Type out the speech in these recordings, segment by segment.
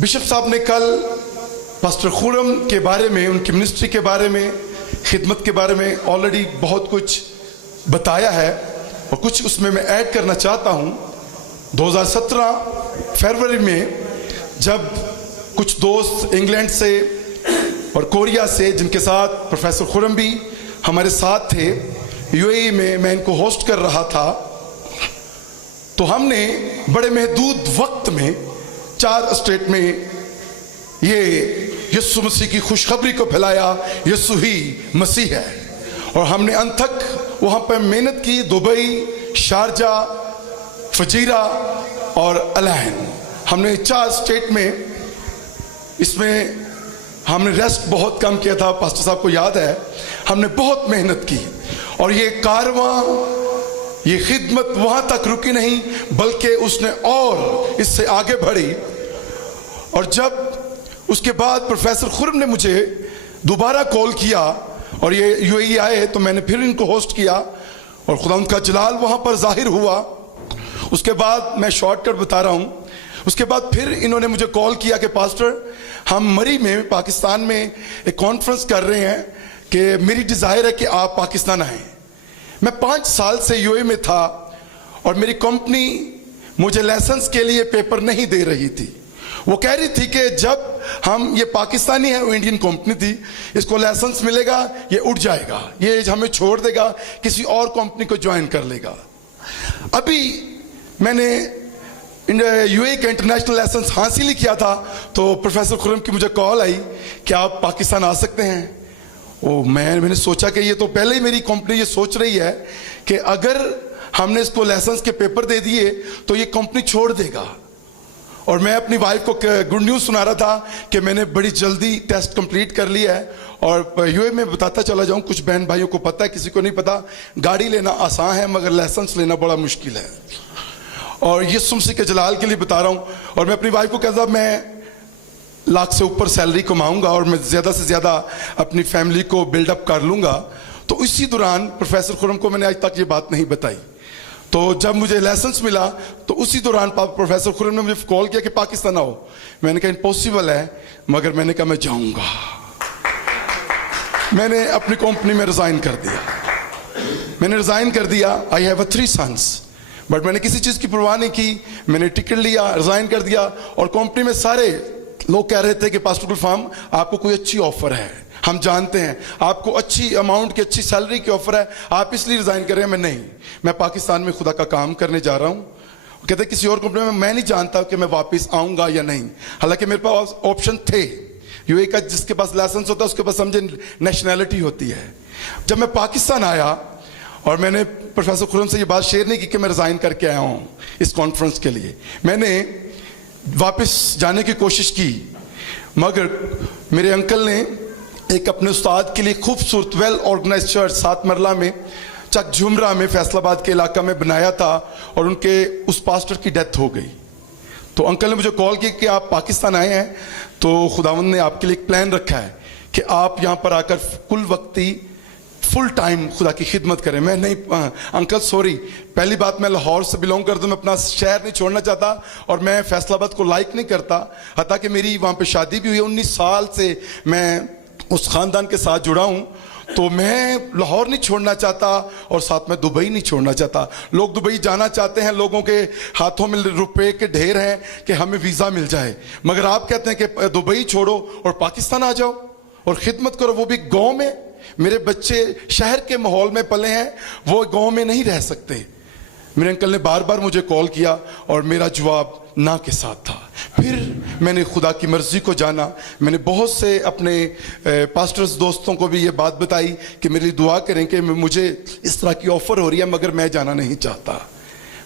Bishop साहब ने कल पास्टर खुरम के बारे में, उनकी मिनिस्ट्री के बारे में, खिदमत के बारे में ऑलरेडी बहुत कुछ बताया है और कुछ उसमें मैं ऐड करना चाहता हूँ। 2017 फरवरी में जब कुछ दोस्त इंग्लैंड से और कोरिया से, जिनके साथ प्रोफेसर खुरम भी हमारे साथ थे, यूएई में मैं इनको होस्ट कर रहा था, तो हमने बड़े महदूद वक्त में 4 स्टेट में ये यीशु मसीह की खुशखबरी को फैलाया। यीशु ही मसीह है। और हमने अंत तक वहाँ पर मेहनत की। दुबई, शारजा, फजीरा और अलैन, हमने 4 स्टेट में, इसमें हमने रेस्ट बहुत कम किया था। पास्टर साहब को याद है, हमने बहुत मेहनत की और ये कारवां, ये खिदमत वहाँ तक रुकी नहीं, बल्कि उसने और इससे आगे बढ़ी। और जब उसके बाद प्रोफेसर खुरम ने मुझे दोबारा कॉल किया और ये यूएई आए, तो मैंने फिर इनको होस्ट किया और खुदा उनका जलाल वहाँ पर जाहिर हुआ। उसके बाद मैं शॉर्टकट बता रहा हूँ। उसके बाद फिर इन्होंने मुझे कॉल किया कि पास्टर, हम मरी में, पाकिस्तान में एक कॉन्फ्रेंस कर रहे हैं कि मेरी डिज़ायर है कि आप पाकिस्तान आएँ। मैं 5 साल से यूएई में था और मेरी कंपनी मुझे लाइसेंस के लिए पेपर नहीं दे रही थी। वो कह रही थी कि जब हम, ये पाकिस्तानी है, वो इंडियन कंपनी थी, इसको लाइसेंस मिलेगा, ये उड़ जाएगा, ये हमें छोड़ देगा, किसी और कंपनी को ज्वाइन कर लेगा। अभी मैंने यूएई का इंटरनेशनल लाइसेंस हासिल ही किया था, तो प्रोफेसर खुरम की मुझे कॉल आई कि आप पाकिस्तान आ सकते हैं। मैंने सोचा कि ये तो पहले ही मेरी कंपनी ये सोच रही है कि अगर हमने इसको लाइसेंस के पेपर दे दिए तो ये कंपनी छोड़ देगा। और मैं अपनी वाइफ को गुड न्यूज़ सुना रहा था कि मैंने बड़ी जल्दी टेस्ट कंप्लीट कर लिया है। और यूएई में बताता चला जाऊं, कुछ बहन भाइयों को पता है, किसी को नहीं पता, गाड़ी लेना आसान है मगर लाइसेंस लेना बड़ा मुश्किल है। और यीशु मसीह के जलाल के लिए बता रहा हूँ। और मैं अपनी वाइफ को कहता, मैं लाख से ऊपर सैलरी कमाऊंगा और मैं ज़्यादा से ज़्यादा अपनी फैमिली को बिल्डअप कर लूँगा। तो इसी दौरान प्रोफेसर खुरम को मैंने आज तक ये बात नहीं बताई। तो जब मुझे लाइसेंस मिला तो उसी दौरान प्रोफेसर खुरम ने मुझे कॉल किया कि पाकिस्तान आओ। मैंने कहा इम्पॉसिबल है, मगर मैंने कहा मैं जाऊँगा। मैंने अपनी कंपनी में रिज़ाइन कर दिया। मैंने रिज़ाइन कर दिया। आई हैव 3 सन्स, बट मैंने किसी चीज़ की परवाह नहीं की। मैंने टिकट लिया, रिज़ाइन कर दिया। और कंपनी में सारे लोग कह रहे थे कि पास्टर गुलफाम, आपको कोई अच्छी ऑफर है, हम जानते हैं आपको अच्छी अमाउंट की, अच्छी सैलरी की ऑफर है, आप इसलिए रिजाइन कर रहे हैं। मैं नहीं, मैं पाकिस्तान में खुदा का काम करने जा रहा हूँ। कहते किसी और कंपनी में, मैं नहीं जानता कि मैं वापस आऊँगा या नहीं। हालांकि मेरे पास ऑप्शन थे। यूएई का जिसके पास लाइसेंस होता है उसके पास समझे नेशनैलिटी होती है। जब मैं पाकिस्तान आया और मैंने प्रोफेसर खुरम से ये बात शेयर नहीं की कि मैं रिजाइन करके आया हूँ इस कॉन्फ्रेंस के लिए, मैंने वापस जाने की कोशिश की, मगर मेरे अंकल ने एक अपने उस्ताद के लिए खूबसूरत वेल ऑर्गेनाइज चर्च 7 मरला में, चक झुमरा में, फैसलाबाद के इलाका में बनाया था। और उनके उस पास्टर की डेथ हो गई। तो अंकल ने मुझे कॉल की कि आप पाकिस्तान आए हैं, तो खुदावंद ने आपके लिए एक प्लान रखा है कि आप यहाँ पर आकर कुल वक्ती फुल टाइम खुदा की खिदमत करें। मैं नहीं अंकल सॉरी, पहली बात मैं लाहौर से बिलोंग करता हूँ, मैं अपना शहर नहीं छोड़ना चाहता और मैं फैसलाबाद को लाइक नहीं करता। हत्ता कि मेरी वहाँ पे शादी भी हुई है, 19 साल से मैं उस ख़ानदान के साथ जुड़ा हूँ। तो मैं लाहौर नहीं छोड़ना चाहता और साथ में दुबई नहीं छोड़ना चाहता। लोग दुबई जाना चाहते हैं, लोगों के हाथों में रुपए के ढेर हैं कि हमें वीज़ा मिल जाए, मगर आप कहते हैं कि दुबई छोड़ो और पाकिस्तान आ जाओ और ख़िदमत करो, वो भी गाँव में। मेरे बच्चे शहर के माहौल में पले हैं, वो गांव में नहीं रह सकते। मेरे अंकल ने बार बार मुझे कॉल किया और मेरा जवाब ना के साथ था। फिर मैंने खुदा की मर्ज़ी को जाना। मैंने बहुत से अपने पास्टर्स दोस्तों को भी ये बात बताई कि मेरी दुआ करें कि मुझे इस तरह की ऑफ़र हो रही है, मगर मैं जाना नहीं चाहता।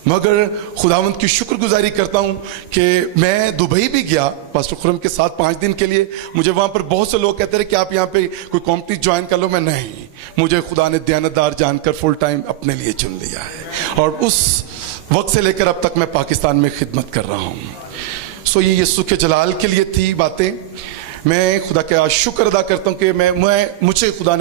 मगर खुदावंद की शुक्रगुजारी करता हूँ कि मैं दुबई भी गया पास्टर खुरम के साथ 5 दिन के लिए। मुझे वहाँ पर बहुत से लोग कहते रहे कि आप यहाँ पे कोई कंपनी ज्वाइन कर लो। मैं नहीं, मुझे खुदा ने दयानतदार जानकर फुल टाइम अपने लिए चुन लिया है और उस वक्त से लेकर अब तक मैं पाकिस्तान में खिदमत कर रहा हूँ। सो ये यीशु के जलाल के लिए थी बातें। मैं खुदा का शुक्र अदा करता हूँ कि मुझे खुदा ने